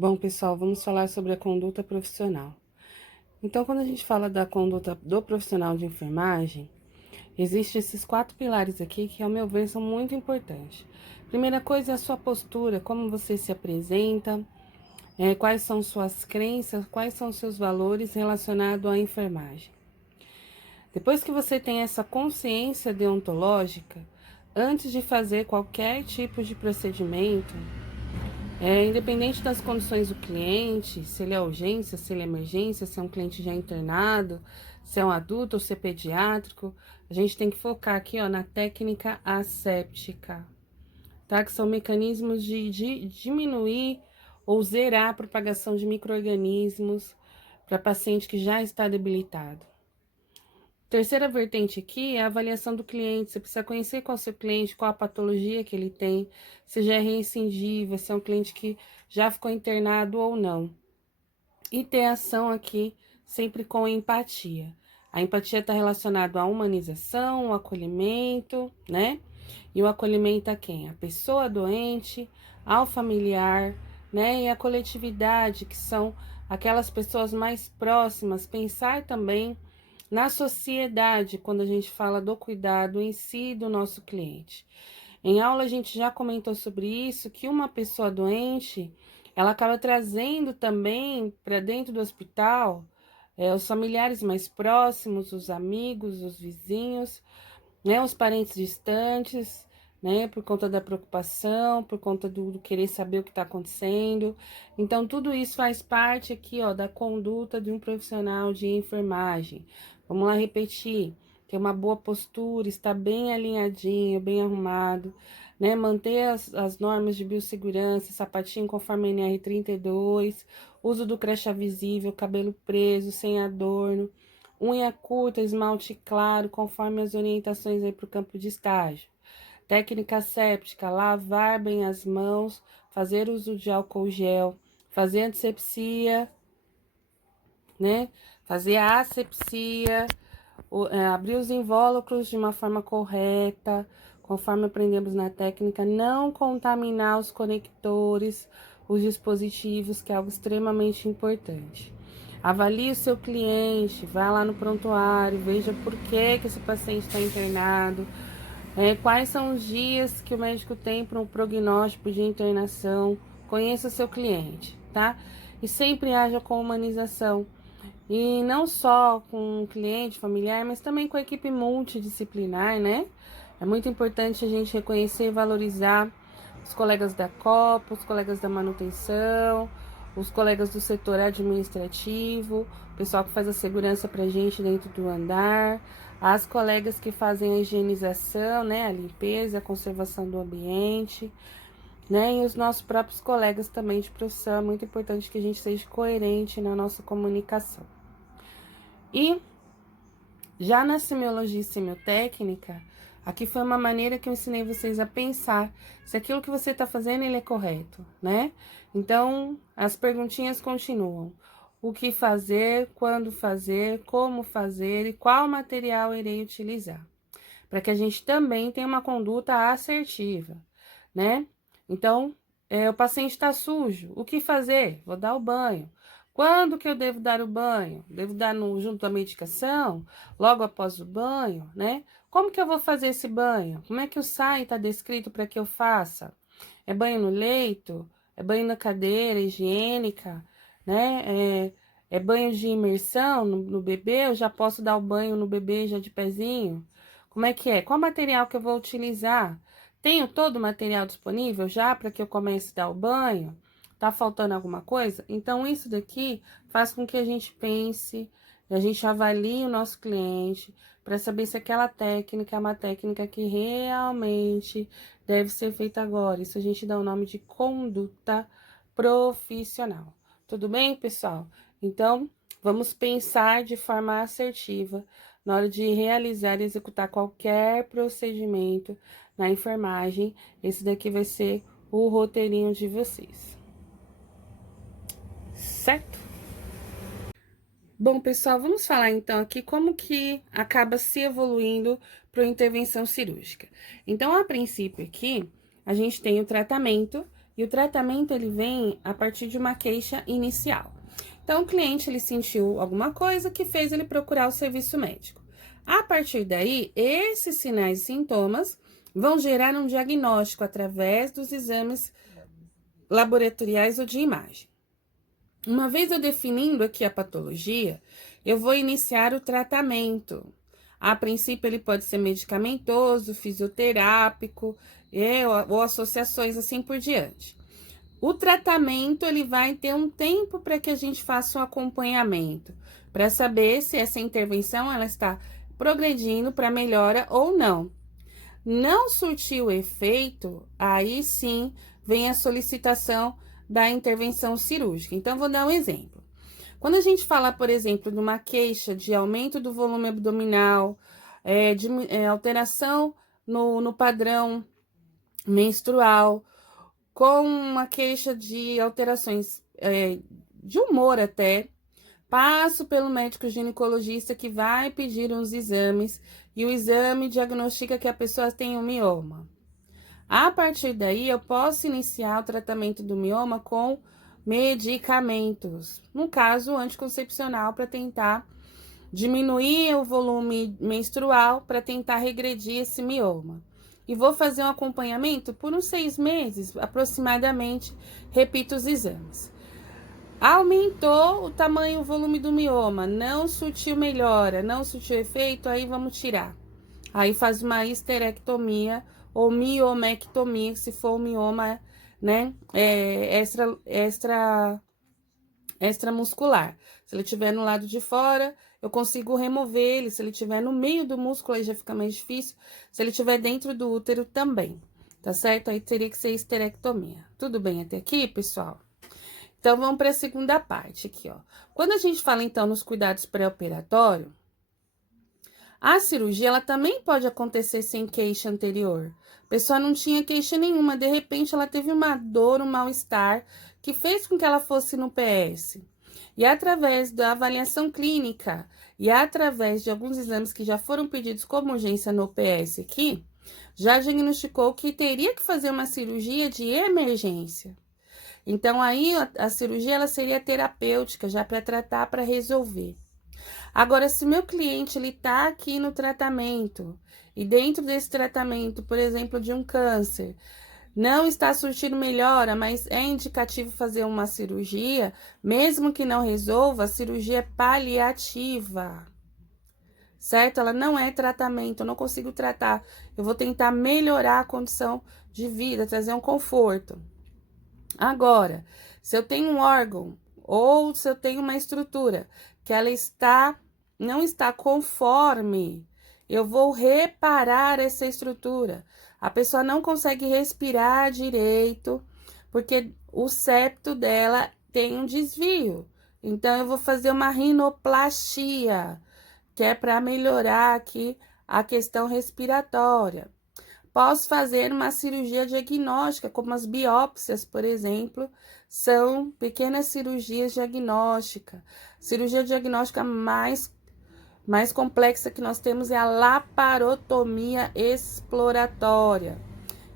Bom, pessoal, vamos falar sobre a conduta profissional. Então, quando a gente fala da conduta do profissional de enfermagem, existem esses 4 pilares aqui que, ao meu ver, são muito importantes. Primeira coisa é a sua postura, como você se apresenta, quais são suas crenças, quais são seus valores relacionados à enfermagem. Depois que você tem essa consciência deontológica, antes de fazer qualquer tipo de procedimento, independente das condições do cliente, se ele é urgência, se ele é emergência, se é um cliente já internado, se é um adulto ou se é pediátrico, a gente tem que focar aqui, ó, na técnica asséptica, tá? Que são mecanismos de diminuir ou zerar a propagação de micro-organismos para paciente que já está debilitado. Terceira vertente aqui é a avaliação do cliente. Você precisa conhecer qual é o seu cliente, qual a patologia que ele tem, se já é reincidível, se é um cliente que já ficou internado ou não. E ter ação aqui sempre com empatia. A empatia está relacionada à humanização, ao acolhimento, né? E o acolhimento a quem? A pessoa doente, ao familiar, né? E a coletividade, que são aquelas pessoas mais próximas. Pensar também na sociedade, quando a gente fala do cuidado em si do nosso cliente. Em aula a gente já comentou sobre isso, que uma pessoa doente, ela acaba trazendo também para dentro do hospital os familiares mais próximos, os amigos, os vizinhos, né, os parentes distantes, né, por conta da preocupação, por conta do querer saber o que está acontecendo. Então, tudo isso faz parte aqui, ó, da conduta de um profissional de enfermagem. Vamos lá repetir. Ter uma boa postura, estar bem alinhadinho, bem arrumado, né? Manter as normas de biossegurança, sapatinho conforme a NR32, uso do crachá visível, cabelo preso, sem adorno, unha curta, esmalte claro, conforme as orientações aí para o campo de estágio. Técnica séptica, lavar bem as mãos, fazer uso de álcool gel, fazer antisepsia, né? Fazer a asepsia, abrir os invólucros de uma forma correta, conforme aprendemos na técnica, não contaminar os conectores, os dispositivos, que é algo extremamente importante. Avalie o seu cliente, vá lá no prontuário, veja por que esse paciente está internado, quais são os dias que o médico tem para um prognóstico de internação, conheça o seu cliente, tá? E sempre haja com humanização. E não só com o cliente, familiar, mas também com a equipe multidisciplinar, né? É muito importante a gente reconhecer e valorizar os colegas da Copa, os colegas da manutenção, os colegas do setor administrativo, o pessoal que faz a segurança pra gente dentro do andar, as colegas que fazem a higienização, né? A limpeza, a conservação do ambiente, né? E os nossos próprios colegas também de profissão. É muito importante que a gente seja coerente na nossa comunicação. E já na semiologia e semiotécnica, aqui foi uma maneira que eu ensinei vocês a pensar se aquilo que você está fazendo ele é correto, né? Então, as perguntinhas continuam. O que fazer, quando fazer, como fazer e qual material irei utilizar? Para que a gente também tenha uma conduta assertiva, né? Então, o paciente está sujo, o que fazer? Vou dar o banho. Quando que eu devo dar o banho? Devo dar junto à medicação? Logo após o banho, né? Como que eu vou fazer esse banho? Como é que o SAI está descrito para que eu faça? É banho no leito? É banho na cadeira higiênica? Né? É banho de imersão no bebê? Eu já posso dar o banho no bebê já de pezinho? Como é que é? Qual material que eu vou utilizar? Tenho todo o material disponível já para que eu comece a dar o banho? Tá faltando alguma coisa? Então, isso daqui faz com que a gente pense, a gente avalie o nosso cliente para saber se aquela técnica é uma técnica que realmente deve ser feita agora. Isso a gente dá o nome de conduta profissional. Tudo bem, pessoal? Então, vamos pensar de forma assertiva na hora de realizar e executar qualquer procedimento na enfermagem. Esse daqui vai ser o roteirinho de vocês. Certo? Bom, pessoal, vamos falar então aqui como que acaba se evoluindo para a intervenção cirúrgica. Então, a princípio aqui, a gente tem o tratamento E o tratamento, ele vem a partir de uma queixa inicial. Então, o cliente, ele sentiu alguma coisa que fez ele procurar o serviço médico. A partir daí, esses sinais e sintomas vão gerar um diagnóstico através dos exames laboratoriais ou de imagem. Uma vez eu definindo aqui a patologia, eu vou iniciar o tratamento. A princípio, ele pode ser medicamentoso, fisioterápico, ou associações assim por diante. O tratamento, ele vai ter um tempo para que a gente faça um acompanhamento, para saber se essa intervenção ela está progredindo para melhora ou não. Não surtiu efeito, aí sim vem a solicitação da intervenção cirúrgica. Então, vou dar um exemplo. Quando a gente fala, por exemplo, de uma queixa de aumento do volume abdominal, de alteração no padrão menstrual, com uma queixa de alterações de humor até, passo pelo médico ginecologista que vai pedir uns exames e o exame diagnostica que a pessoa tem um mioma. A partir daí, eu posso iniciar o tratamento do mioma com medicamentos, no caso anticoncepcional, para tentar diminuir o volume menstrual, para tentar regredir esse mioma. E vou fazer um acompanhamento por uns 6 meses, aproximadamente, repito os exames. Aumentou o tamanho, o volume do mioma, não surtiu melhora, não surtiu efeito, aí vamos tirar. Aí faz uma histerectomia ou miomectomia, se for um mioma, né, extramuscular. Se ele estiver no lado de fora, eu consigo remover ele. Se ele estiver no meio do músculo, aí já fica mais difícil. Se ele estiver dentro do útero, também, tá certo? Aí teria que ser histerectomia. Tudo bem até aqui, pessoal? Então, vamos para a segunda parte aqui, ó. Quando a gente fala, então, nos cuidados pré-operatório, a cirurgia, ela também pode acontecer sem queixa anterior. A pessoa não tinha queixa nenhuma, de repente ela teve uma dor, um mal-estar, que fez com que ela fosse no PS. E através da avaliação clínica e através de alguns exames que já foram pedidos como urgência no PS aqui, já diagnosticou que teria que fazer uma cirurgia de emergência. Então, aí a cirurgia ela seria terapêutica, já para tratar, para resolver. Agora, se meu cliente ele tá aqui no tratamento e dentro desse tratamento, por exemplo, de um câncer, não está surtindo melhora, mas é indicativo fazer uma cirurgia, mesmo que não resolva, a cirurgia é paliativa, certo? Ela não é tratamento, eu não consigo tratar, eu vou tentar melhorar a condição de vida, trazer um conforto. Agora, se eu tenho um órgão ou se eu tenho uma estrutura que ela não está conforme, eu vou reparar essa estrutura. A pessoa não consegue respirar direito, porque o septo dela tem um desvio. Então, eu vou fazer uma rinoplastia, que é para melhorar aqui a questão respiratória. Posso fazer uma cirurgia diagnóstica, como as biópsias, por exemplo, são pequenas cirurgias diagnósticas. Cirurgia diagnóstica mais complexa que nós temos é a laparotomia exploratória,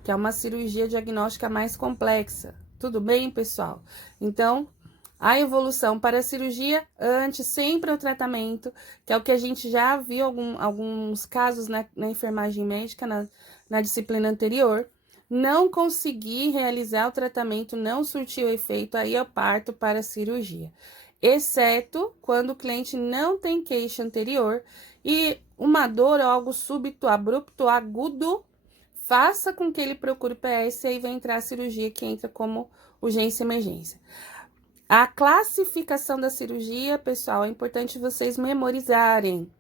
que é uma cirurgia diagnóstica mais complexa. Tudo bem, pessoal? Então, a evolução para a cirurgia, antes, sempre o tratamento, que é o que a gente já viu alguns casos na enfermagem médica, na disciplina anterior. Não consegui realizar o tratamento, não surtiu efeito, aí eu parto para a cirurgia. Exceto quando o cliente não tem queixa anterior e uma dor ou algo súbito, abrupto, agudo, faça com que ele procure PS e aí vai entrar a cirurgia que entra como urgência e emergência. A classificação da cirurgia, pessoal, é importante vocês memorizarem,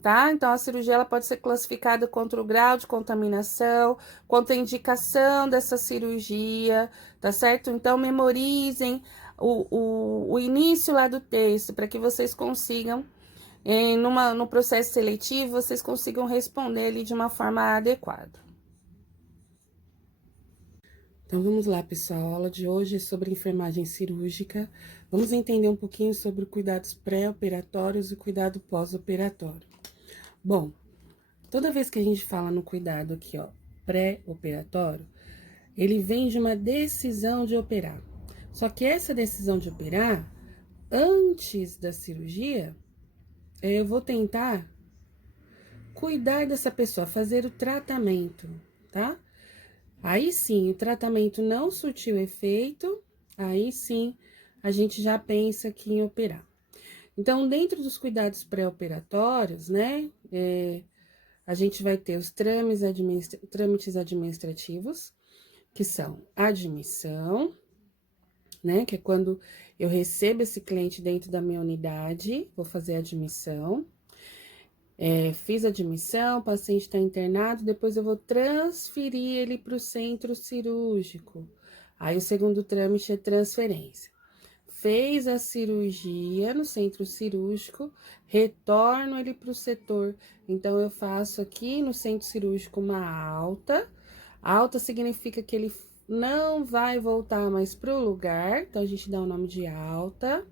tá? Então, a cirurgia ela pode ser classificada contra o grau de contaminação, contra a indicação dessa cirurgia, tá certo? Então, memorizem o início lá do texto, para que vocês consigam, no processo seletivo, vocês consigam responder ali de uma forma adequada. Então, vamos lá, pessoal. A aula de hoje é sobre enfermagem cirúrgica. Vamos entender um pouquinho sobre cuidados pré-operatórios e cuidado pós-operatório. Bom, toda vez que a gente fala no cuidado aqui, ó, pré-operatório, ele vem de uma decisão de operar. Só que essa decisão de operar, antes da cirurgia, eu vou tentar cuidar dessa pessoa, fazer o tratamento, tá? Aí sim, o tratamento não surtiu efeito, aí sim a gente já pensa aqui em operar. Então, dentro dos cuidados pré-operatórios, né, a gente vai ter os trâmites administrativos, que são admissão, né, que é quando eu recebo esse cliente dentro da minha unidade, vou fazer a admissão. Fiz a admissão, o paciente está internado, depois eu vou transferir ele para o centro cirúrgico. Aí, o segundo trâmite é transferência. Fez a cirurgia no centro cirúrgico, retorno ele para o setor. Então, eu faço aqui no centro cirúrgico uma alta. Alta significa que ele não vai voltar mais para o lugar, então a gente dá o nome de alta.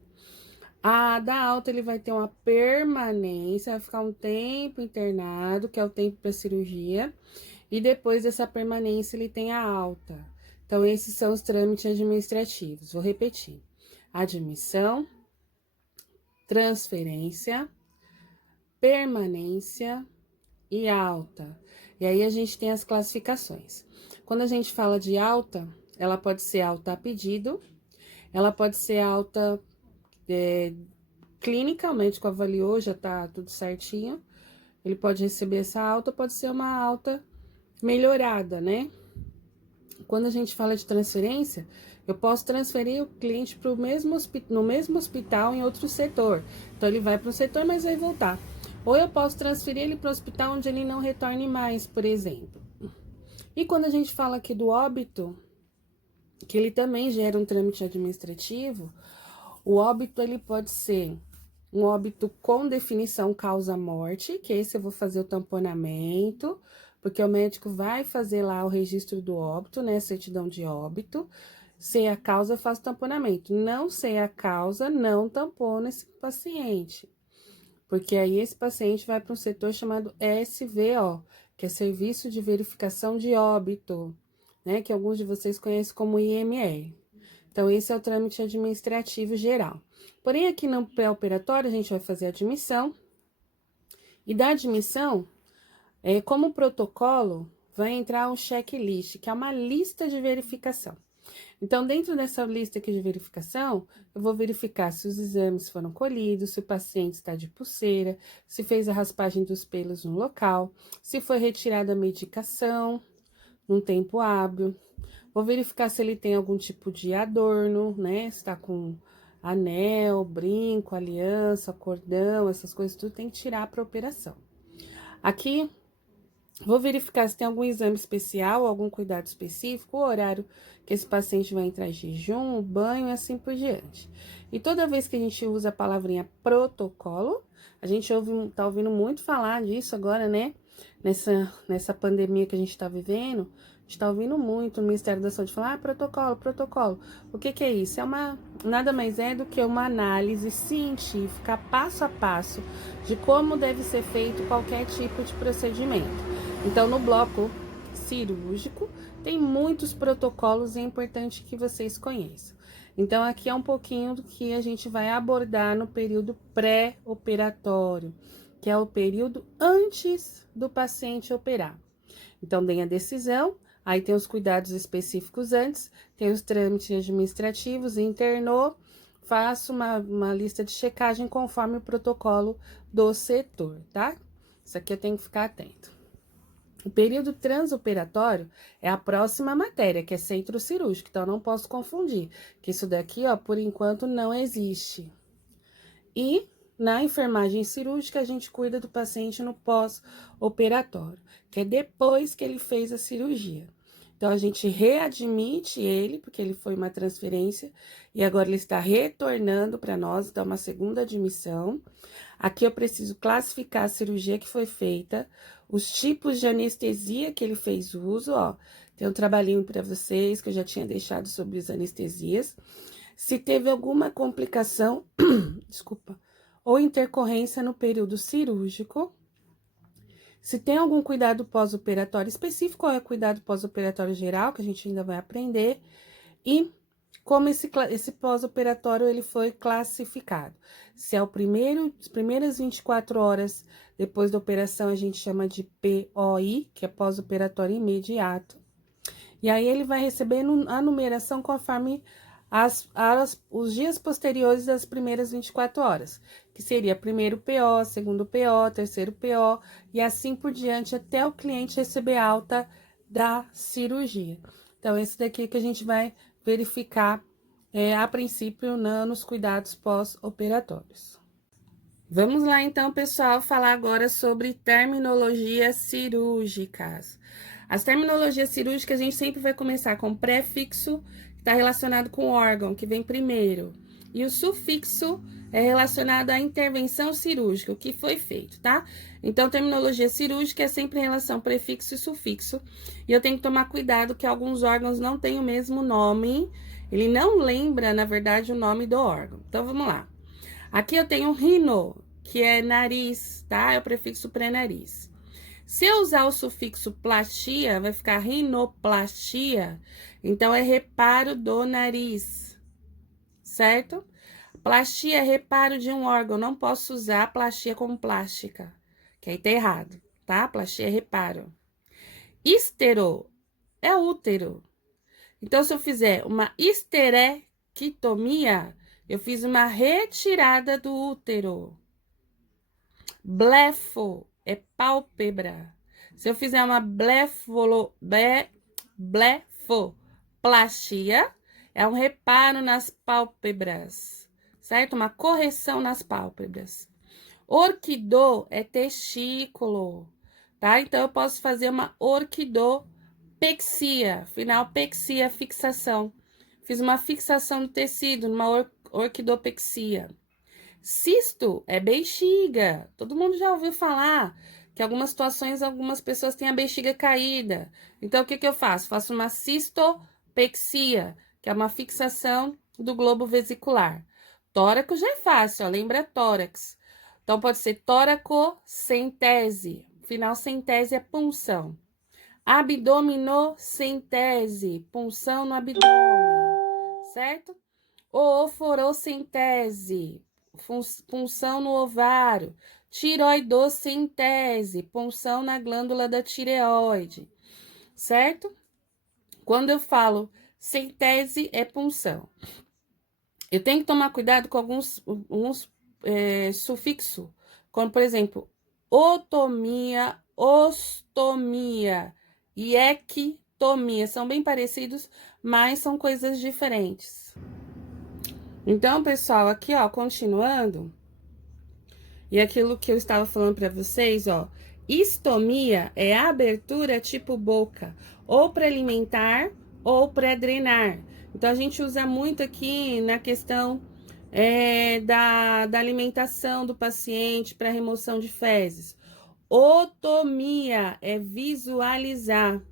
Da alta ele vai ter uma permanência, vai ficar um tempo internado, que é o tempo para cirurgia, e depois dessa permanência ele tem a alta. Então, esses são os trâmites administrativos. Vou repetir: admissão, transferência, permanência e alta. E aí a gente tem as classificações. Quando a gente fala de alta, ela pode ser alta a pedido, ela pode ser alta clínica, o médico avaliou, já tá tudo certinho. Ele pode receber essa alta, pode ser uma alta melhorada, né? Quando a gente fala de transferência, eu posso transferir o cliente para no mesmo hospital em outro setor. Então, ele vai para um setor, mas vai voltar. Ou eu posso transferir ele para o hospital onde ele não retorne mais, por exemplo. E quando a gente fala aqui do óbito, que ele também gera um trâmite administrativo, o óbito ele pode ser um óbito com definição causa-morte, que esse eu vou fazer o tamponamento, porque o médico vai fazer lá o registro do óbito, né, certidão de óbito. Sei a causa, eu faço tamponamento. Não sei a causa, não tampono esse paciente. Porque aí esse paciente vai para um setor chamado SVO, que é Serviço de Verificação de Óbito, né, que alguns de vocês conhecem como IML. Então, esse é o trâmite administrativo geral. Porém, aqui no pré-operatório, a gente vai fazer a admissão. E da admissão, como protocolo, vai entrar um checklist, que é uma lista de verificação. Então, dentro dessa lista aqui de verificação, eu vou verificar se os exames foram colhidos, se o paciente está de pulseira, se fez a raspagem dos pelos no local, se foi retirada a medicação num tempo hábil. Vou verificar se ele tem algum tipo de adorno, né? Se tá com anel, brinco, aliança, cordão, essas coisas tudo tem que tirar para operação. Aqui, vou verificar se tem algum exame especial, algum cuidado específico, o horário que esse paciente vai entrar em jejum, banho e assim por diante. E toda vez que a gente usa a palavrinha protocolo, a gente tá ouvindo muito falar disso agora, né? Nessa pandemia que a gente tá vivendo, está ouvindo muito o Ministério da Saúde falar, protocolo, protocolo. O que que é isso? Nada mais é do que uma análise científica, passo a passo, de como deve ser feito qualquer tipo de procedimento. Então, no bloco cirúrgico, tem muitos protocolos e é importante que vocês conheçam. Então, aqui é um pouquinho do que a gente vai abordar no período pré-operatório, que é o período antes do paciente operar. Então, tem a decisão, aí tem os cuidados específicos antes, tem os trâmites administrativos, internou, faço uma lista de checagem conforme o protocolo do setor, tá? Isso aqui eu tenho que ficar atento. O período transoperatório é a próxima matéria, que é centro cirúrgico, então não posso confundir, que isso daqui, ó, por enquanto não existe. E na enfermagem cirúrgica, a gente cuida do paciente no pós-operatório, que é depois que ele fez a cirurgia. Então, a gente readmite ele, porque ele foi uma transferência, e agora ele está retornando para nós, então, uma segunda admissão. Aqui eu preciso classificar a cirurgia que foi feita, os tipos de anestesia que ele fez uso, ó. Tem um trabalhinho para vocês que eu já tinha deixado sobre as anestesias. Se teve alguma complicação, desculpa, ou intercorrência no período cirúrgico, Se tem algum cuidado pós-operatório específico, qual é o cuidado pós-operatório geral, que a gente ainda vai aprender, e como esse pós-operatório ele foi classificado. Se é as primeiras 24 horas depois da operação, a gente chama de POI, que é pós-operatório imediato. E aí ele vai receber a numeração conforme os dias posteriores das primeiras 24 horas, que seria primeiro PO, segundo PO, terceiro PO, e assim por diante, até o cliente receber alta da cirurgia. Então, esse daqui que a gente vai verificar a princípio nos cuidados pós-operatórios. Vamos lá então, pessoal, falar agora sobre terminologias cirúrgicas. As terminologias cirúrgicas, a gente sempre vai começar com prefixo, que está relacionado com o órgão, que vem primeiro. E o sufixo é relacionado à intervenção cirúrgica, o que foi feito, tá? Então, terminologia cirúrgica é sempre em relação prefixo e sufixo. E eu tenho que tomar cuidado que alguns órgãos não têm o mesmo nome. Ele não lembra, na verdade, o nome do órgão. Então, vamos lá. Aqui eu tenho rino, que é nariz, tá? É o prefixo pré-nariz. Se eu usar o sufixo plastia, vai ficar rinoplastia. Então, é reparo do nariz, certo? Plastia é reparo de um órgão. Não posso usar plastia como plástica, que aí tá errado, tá? Plastia é reparo. Histero é útero. Então, se eu fizer uma histerectomia, eu fiz uma retirada do útero. Blefo é pálpebra. Se eu fizer uma blefoplastia, é um reparo nas pálpebras, certo? Uma correção nas pálpebras. Orquidô é testículo, tá? Então, eu posso fazer uma orquidopexia, final pexia, fixação. Fiz uma fixação do tecido, numa orquidopexia. Cisto é bexiga. Todo mundo já ouviu falar que em algumas situações, algumas pessoas têm a bexiga caída. Então, o que eu faço? Faço uma cistopexia, que é uma fixação do globo vesicular. Tóraco já é fácil, ó, lembra tórax. Então, pode ser toracocentese. Final centese é punção. Abdominocentese, punção no abdômen, certo? Ooforocentese, punção no ovário. Tiroidocentese, punção na glândula da tireoide, certo? Quando eu falo centese, é punção. Eu tenho que tomar cuidado com alguns sufixos, como, por exemplo, otomia, ostomia e ectomia. São bem parecidos, mas são coisas diferentes. Então, pessoal, aqui, ó, continuando, e aquilo que eu estava falando para vocês, ó, istomia é a abertura tipo boca, ou para alimentar ou para drenar. Então, a gente usa muito aqui na questão da alimentação do paciente para remoção de fezes. Otomia é visualizar.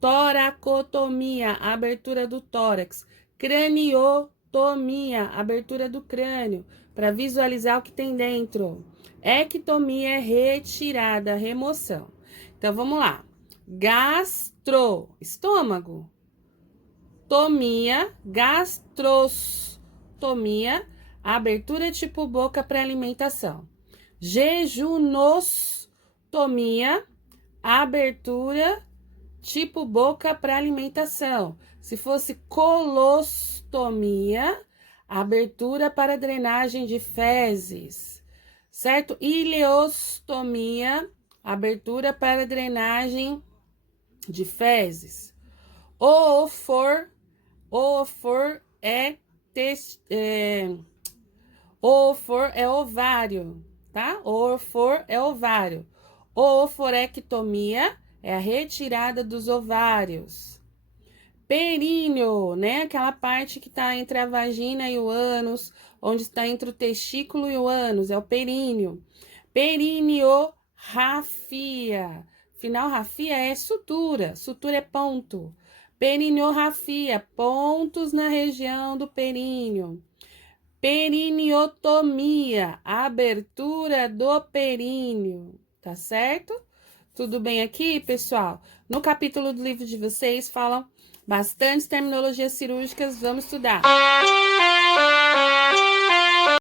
Toracotomia, abertura do tórax. Craniotomia, abertura do crânio, para visualizar o que tem dentro. Ectomia é retirada, remoção. Então, vamos lá. Gastro, estômago. Tomia, gastrostomia, abertura tipo boca para alimentação. Jejunostomia, abertura tipo boca para alimentação. Se fosse colostomia, abertura para drenagem de fezes, certo? Ileostomia, abertura para drenagem de fezes. Oofor é oofor é ovário, tá? Oofor é ovário. Ooforectomia é a retirada dos ovários. Períneo, né? Aquela parte que tá entre a vagina e o ânus, onde está entre o testículo e o ânus, é o períneo. Perineorrafia. Final rafia é sutura, sutura é ponto. Perineorrafia, pontos na região do períneo. Perineotomia, abertura do períneo, tá certo? Tudo bem aqui, pessoal? No capítulo do livro de vocês falam bastante terminologias cirúrgicas, vamos estudar.